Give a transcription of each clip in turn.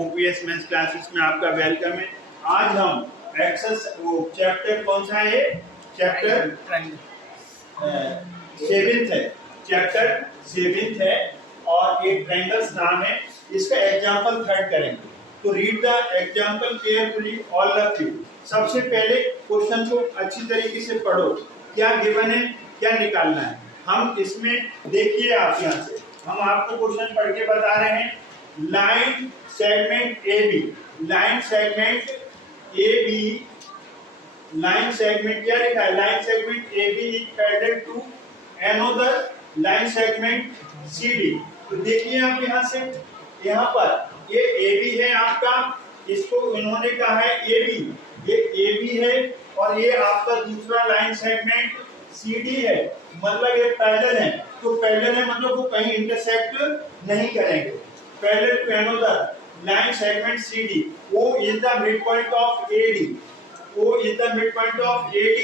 OPS maths classes में आपका welcome है। आज हम चैप्टर कौन सा है? चैप्टर 7th है, चैप्टर 7th है और ये ट्रायंगल्स नाम है। इसका एग्जांपल थर्ड करेंगे, तो read the example carefully all of you. सबसे पहले क्वेश्चन को अच्छी तरीके से पढ़ो, क्या गिवन है, क्या निकालना है। हम इसमें देखिए, आप यहाँ से हम आपको क्वेश्चन पढ़ के बता रहे हैं। Line segment A B, line segment A B, line segment क्या लिखा है? Line segment A B is parallel to another line segment C D. तो देखिए आप यहाँ से, यहाँ पर ये ए बी है आपका, इसको इन्होंने कहा है ए बी, ये ए बी है और ये आपका दूसरा लाइन सेगमेंट सी डी है, मतलब ये पैरेलल है। तो पैरेलल है मतलब वो कहीं इंटरसेक्ट नहीं करेंगे। Parallel to another line segment C D, O is the midpoint of AD, O is the midpoint of AD।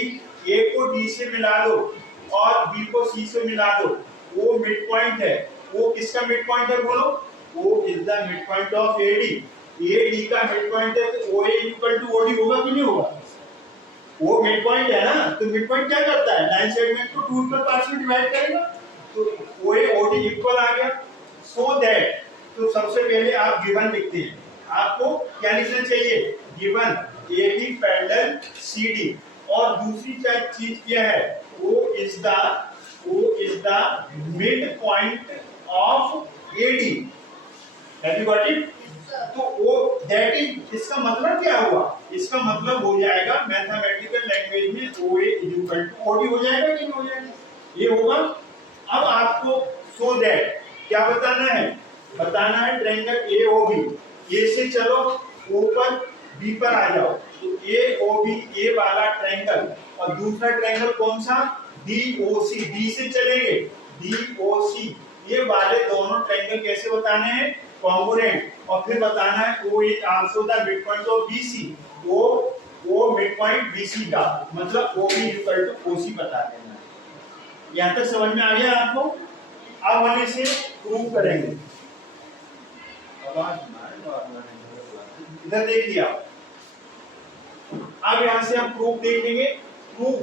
A को D से मिला दो और B को C से मिला दो, वो मिडपॉइंट है। वो किसका मिडपॉइंट है बोलो? O is the midpoint of AD। AD का मिडपॉइंट है तो OA equal to OD होगा कि नहीं होगा? वो मिडपॉइंट है ना, तो मिडपॉइंट क्या करता है? लाइन सेगमेंट को 2 इक्वल पार्ट्स में डिवाइड करेगा, तो OA OD इक्वल आ गया। सो दैट, तो सबसे पहले आप गिवन लिखते हैं। आपको क्या लिखना चाहिए? गिवन AB पैरेलल CD, और दूसरी चीज क्या है? O is the midpoint of AD। Have you got it? तो वो दैट इज, इसका मतलब क्या हुआ? इसका मतलब हो जाएगा मैथमेटिकल लैंग्वेज में OA इक्वल टू OD हो जाएगा कि नहीं हो जाएगा? ये होगा। अब आपको सो दैट क्या बताना है? बताना है ट्रायंगल AOB। ए से चलो ऊपर बी पर आ जाओ, तो AOB ए वाला ट्रायंगल, और दूसरा ट्रायंगल कौन सा? DOC, डी से चलेंगे DOC, ये वाले दोनों ट्रायंगल कैसे बताने हैं? कॉन्ग्रुएंट। और फिर बताना है O is also the midpoint of BC, O midpoint BC का मतलब OB equal to OC बता देना। यहाँ तक समझ में आ गया आपको? अब हम इसे प्रूव करेंगे। इधर देखिए आप, अब यहाँ से हम प्रूफ देखेंगे। प्रूफ,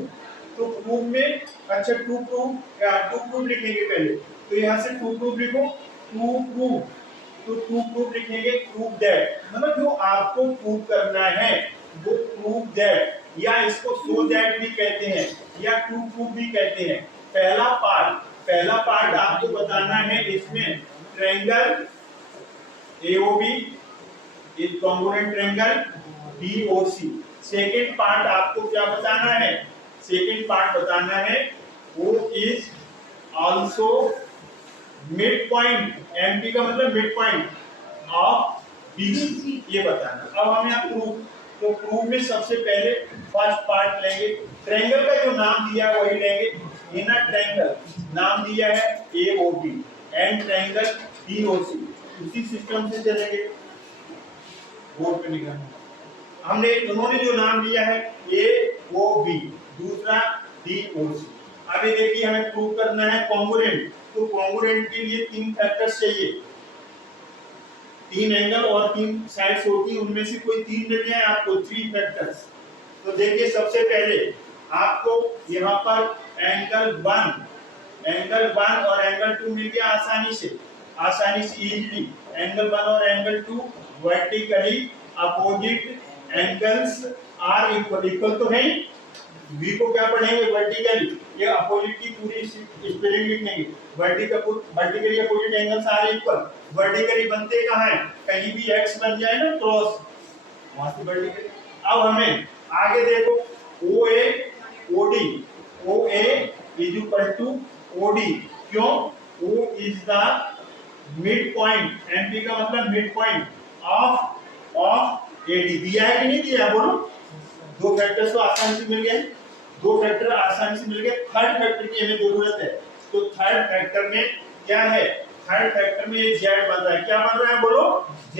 तो प्रूफ में अच्छा टू प्रूफ लिखेंगे पहले, तो यहाँ से टू प्रूफ लिखो। टू प्रूफ लिखेंगे। प्रूफ दैट, मतलब जो आपको प्रूव करना है वो प्रूफ दैट, या इसको सो दैट भी कहते हैं या टू प्रूफ भी कहते हैं। पहला पार्ट आपको बताना है, इसमें triangle AOB is congruent triangle DOC। Second part आपको क्या बताना है? सेकंड पार्ट बताना है O is also midpoint, MP का मतलब मिडपॉइंट ऑफ BC, ये बताना। अब हम यहाँ प्रूफ, तो प्रूफ में सबसे पहले फर्स्ट पार्ट लेंगे। ट्रायंगल का जो नाम दिया है वही लेंगे। इनर ट्रायंगल नाम दिया है AOB एंड ट्रायंगल DOC, उसी सिस्टम से चलेंगे। बोर्ड पे निकालना, हमने उन्होंने जो नाम दिया है AOB, दूसरा DOC। अभी देखिए हमें प्रूव करना है कॉन्ग्रुएंट, तो कॉन्ग्रुएंट के लिए 3 फैक्टर्स चाहिए। 3 एंगल और 3 साइड्स होती हैं, उनमें से कोई 3 मिल जाए आपको, 3 फैक्टर्स। तो देखिए सबसे पहले आपको यहाँ पर एंगल 1 और एंगल 2 मिल गया आसानी से इजीली। एंगल 1 और angle 2 vertically opposite angles are equal तो है। V को क्या पढ़ेंगे? वर्टिकली, ये अपोजिट की पूरी स्पेलिंग लिखेंगे। Vertically opposite angles are equal. Vertically बनते कहाँ है? कहीं भी x बन जाए ना क्रॉस, वहां से वर्टिकली। अब हमें आगे देखो OA is equal to OD। क्यों? O is the midpoint, MP का मतलब मिडपॉइंट ऑफ AD। दिया है कि नहीं दिया? बोलो। 2 फैक्टर्स तो आसानी से मिल गए, 2 फैक्टर आसानी से मिल गए। थर्ड फैक्टर की हमें जरूरत है, तो थर्ड फैक्टर में क्या है? थर्ड फैक्टर में ये Z बन रहा है। क्या बन रहा है बोलो? Z।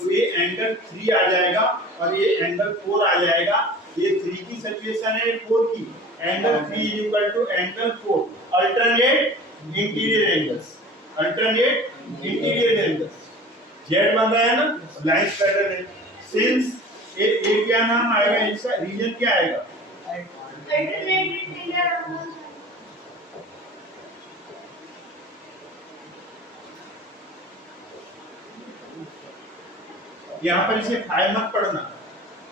तो ये एंगल 3 आ जाएगा और ये एंगल 4 आ जाएगा। ये 3 की सिचुएशन है, 4 की। Angle 3 is equal to angle 4, alternate interior angles. Z बन रहा है ना, लाइन पैटर्न है। सिंस ये क्या नाम आएगा, इसका रीजन क्या आएगा? यहाँ पर इसे फाइव मत पढ़ना,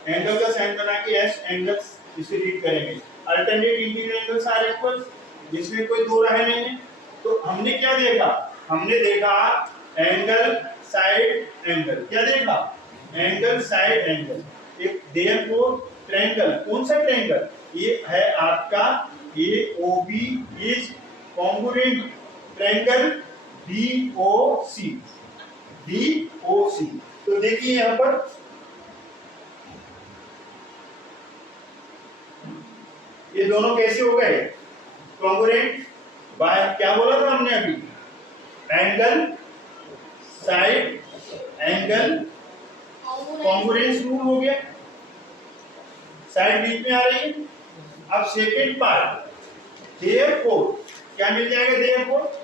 एंगल का साइन बना के एस एंगल्स इसे रीड करेंगे। Alternate interior angles are equal, जिसमें कोई दो राय नहीं है। तो हमने क्या देखा? हमने देखा एंगल साइड एंगल। क्या देखा? Angle side angle. एक देयरफॉर ट्रायंगल, कौन सा ट्रायंगल? ये है आपका AOB is congruent triangle DOC। DOC। तो देखिए यहाँ पर ये दोनों कैसे हो गए? कॉन्ग्रुएंट बाय क्या बोला था हमने अभी? Angle side angle congruence rule हो गया। साइड बीच में आ रही है। अब सेकंड पार्ट देयरफॉर, क्या मिल जाएगा? देयरफॉर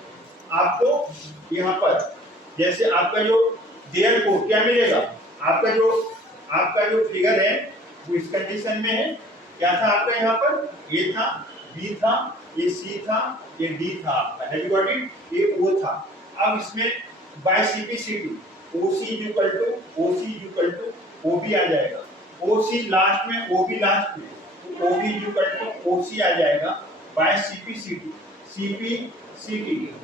आपको यहाँ पर जैसे आपका जो देयरफॉर क्या मिलेगा? आपका जो फिगर है वो इस कंडीशन में है। क्या था आपका यहाँ पर? ये था, बी था, ये सी था, ये डी था आपका, हैव यू गॉट इट? ये ओ था। अब इसमें by CPCT OC equal to OB आ जाएगा। OC लास्ट में, OB लास्ट में, तो OB इक्वल टू OC आ जाएगा बाय सीपीसीटी।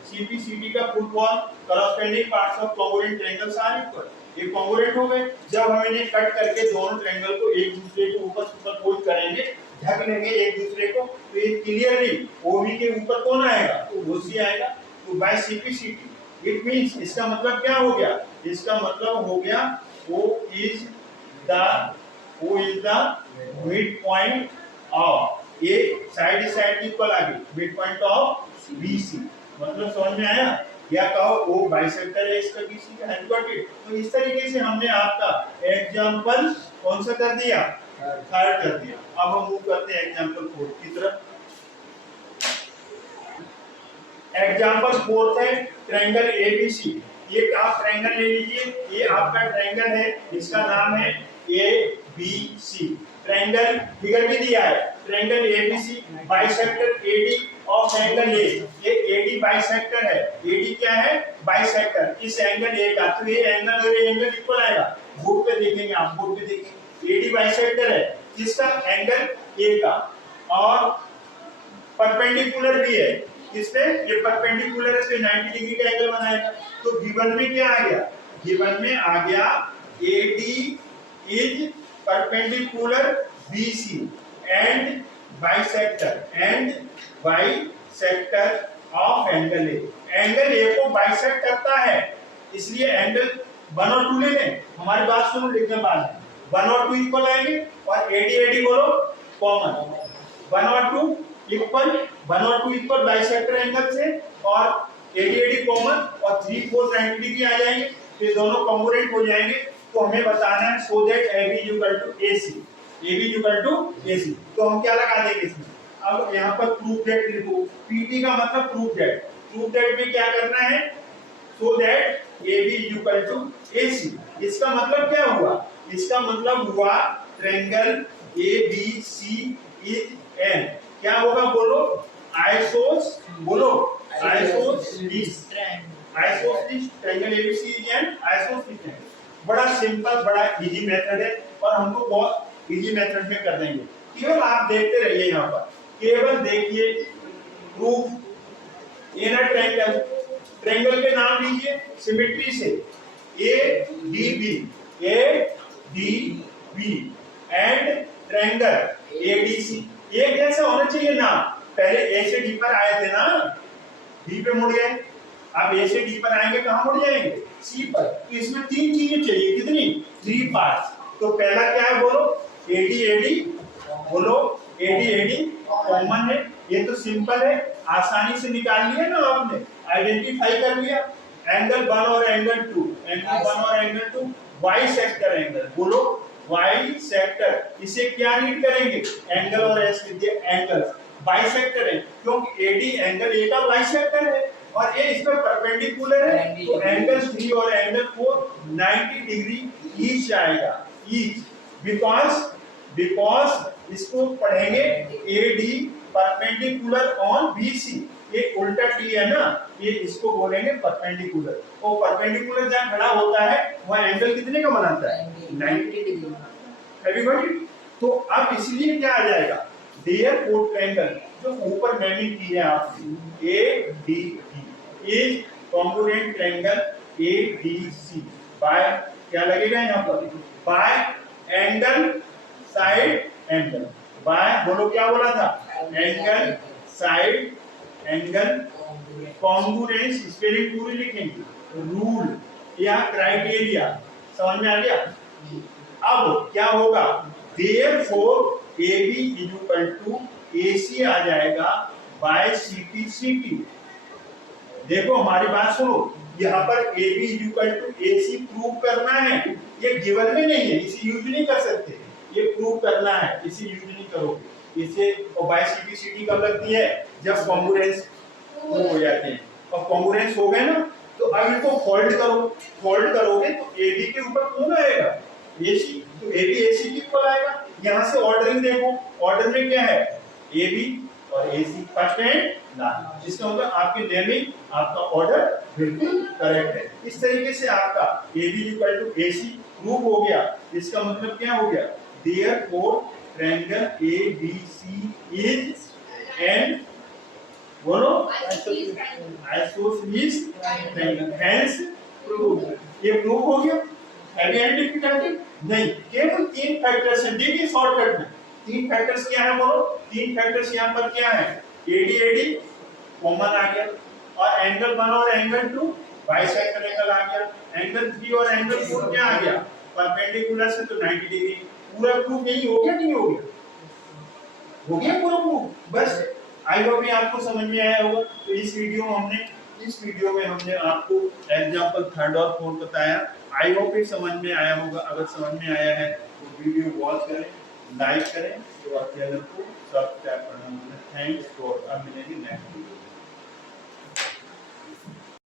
सीपीसीटी का full form corresponding parts of congruent triangles are equal. ये कॉन्ग्रुएंट हो गए। जब हम इन्हें कट करके दोनों ट्रायंगल को एक दूसरे के ऊपर सुपरपोज करेंगे, ढक लेंगे एक दूसरे को, तो ये क्लियरली OB के ऊपर कौन आएगा? तो OC आएगा। तो बाय सीपीसीटी इट मींस, इसका मतलब क्या हो गया? इसका मतलब हो गया O is the mid point of, ये साइड इक्वल आ गई, मिड पॉइंट ऑफ BC। मतलब समझ में आया? या कहो O बाइसेक्टर है इसका BC का, हैव गॉट इट? तो इस तरीके से हमने आपका एग्जांपल कौन सा कर दिया? थर्ड कर दिया। अब हम मूव करते हैं एग्जांपल फोर्थ की तरफ। एग्जांपल फोर्थ है ट्रायंगल ABC। ये आप ट्रायंगल ले लीजिए, ये आपका ट्रायंगल है, इसका नाम है ABC। ट्रायंगल फिगर भी दिया है, triangle ABC bisector AD of angle A। ये AD बाइसेक्टर है। AD क्या है? बाइसेक्टर इस एंगल A का। तो ये एंगल और ये एंगल इक्वल आएगा। बोर्ड पे देखेंगे आप, बोर्ड पे देखेंगे। AD बाइसेक्टर है किसका? एंगल A का। और परपेंडिकुलर भी है किसपे? ये परपेंडिकुलर है, तो 90 डिग्री का एंगल बनाएगा। तो गिवन में क्या आ गया? गिवन में आ गया AD is perpendicular BC and bisector of angle A। Angle A को बाइसेक्ट करता है, इसलिए एंगल 1 और 2 ले लें। हमारी बात सुनो, लिखने बाद में 1 और 2 इक्वल आएंगे और AD बोलो कॉमन। 1 और 2 इक्वल बाइसेक्टर एंगल से, और AD कॉमन, और 3 4 90 डिग्री आ जाएंगे, तो दोनों कॉन्ग्रुएंट हो जाएंगे। तो हमें बताना है so that AB equal to AC। तो हम क्या लगा देंगे इसमें? अब यहाँ पर प्रूफ दैट लिखो। PT का मतलब प्रूफ दैट में क्या करना है? So that AB equal to AC। इसका मतलब क्या हुआ? इसका मतलब हुआ ट्रायंगल ABC इज एन, क्या होगा बोलो? Isosceles triangle ABC is an isosceles. बड़ा सिंपल, बड़ा इजी मेथड है, और हमको बहुत इजी मेथड में कर देंगे। केवल आप देखते रहिए, यहाँ पर केवल देखिए प्रूफ। इनर ट्रायंगल के नाम लीजिए सिमेट्री से, ADB एंड ट्रायंगल ADC। एक जैसा होना चाहिए ना। पहले A से D पर आए थे ना, D पे मुड़ गए। अब A से D पर आएंगे, कहाँ मुड़ जाएंगे? C पर। तो इसमें 3 चीजें चाहिए, कितनी? 3 पार्ट्स। तो पहला क्या है बोलो? AD बोलो, AD कॉमन है। ये तो सिंपल है, आसानी से निकाल लिया ना आपने, आइडेंटिफाई कर लिया। एंगल 1 और एंगल 2 बाइसेक्टर एंगल, बोलो बाइसेक्टर। इसे क्या रीड करेंगे? एंगल और एस लीजिए, एंगल बाइसेक्टर है, क्योंकि AD एंगल A का बाइसेक्टर है, और ये इस पर परपेंडिकुलर है, तो एंगल 3 और एंगल 4 90 डिग्री ईच आएगा, ईच, बिकॉज इसको पढ़ेंगे AD परपेंडिकुलर ऑन BC, ये उल्टा टी है ना, ये इसको बोलेंगे परपेंडिकुलर, और परपेंडिकुलर जहां खड़ा होता है वहां एंगल कितने का बनाता है, 90 डिग्री। एवरीबॉडी, तो अब इसलिए क्या आ जाएगा, देयरफॉर ट्रायंगल जो ऊपर मैंने की है आपने ADB is congruent triangle ADC by, क्या लगेगा यहाँ पर, by angle side angle, by बोलो क्या बोला था, angle side angle congruence, spelling पूरी लिखेंगे, रूल या क्राइटेरिया, समझ में आ गया। अब क्या होगा, therefore AB equal to AC आ जाएगा बाय CT। देखो हमारी बात सुनो, यहाँ पर AB इक्वल टू AC प्रूव करना है, ये गिवन में नहीं है, इसे यूज नहीं कर सकते, ये प्रूव करना है, इसे यूज नहीं करोगे, इसे और बाय CT कब लगती है, जब कॉन्ग्रुएंस हो जाते हैं, और कॉन्ग्रुएंस हो गए ना, तो अब इनको फोल्ड करो, फोल्ड करोगे तो AB के ऊपर कौन आएगा, AC, तो AB AC के इक्वल आएगा। यहाँ से ऑर्डरिंग देखो, ऑर्डर में क्या है, AB और AC फर्स्ट एंड लास्ट, जिसका मतलब आपके नेमिंग, आपका ऑर्डर बिल्कुल करेक्ट है। इस तरीके से आपका AB इक्वल टू AC प्रूव हो गया, इसका मतलब क्या हो गया, therefore triangle ABC is and बोलो आइसोसेलेस ट्रायंगल, हेंस प्रूव, ये प्रूव हो गया। अभी एंड डिफिकल्टी नहीं, केवल 3 फैक्टर्स हैं, देखिए शॉर्टकट में 3 फैक्टर्स क्या है बोलो, 3 फैक्टर्स यहाँ पर क्या है, AD कॉमन आ गया, और एंगल 1 और एंगल 2 बाइसेक्टर आ गया, एंगल 3 और एंगल 4 क्या आ गया, परपेंडिकुलर से तो 90 डिग्री, पूरा प्रूफ नहीं हो गया, नहीं हो गया, हो गया पूरा प्रूफ। बस आई होप ये आपको समझ में आया होगा। तो इस वीडियो में हमने आपको एग्जांपल 3rd और 4th बताया, आई होप ये समझ में आया होगा। अगर समझ में आया है तो वीडियो वॉच करें, लाइक करें और चैनल को सब्सक्राइब करना। थैंक्स फॉर, अब मिलेंगे नेक्स्ट वीडियो।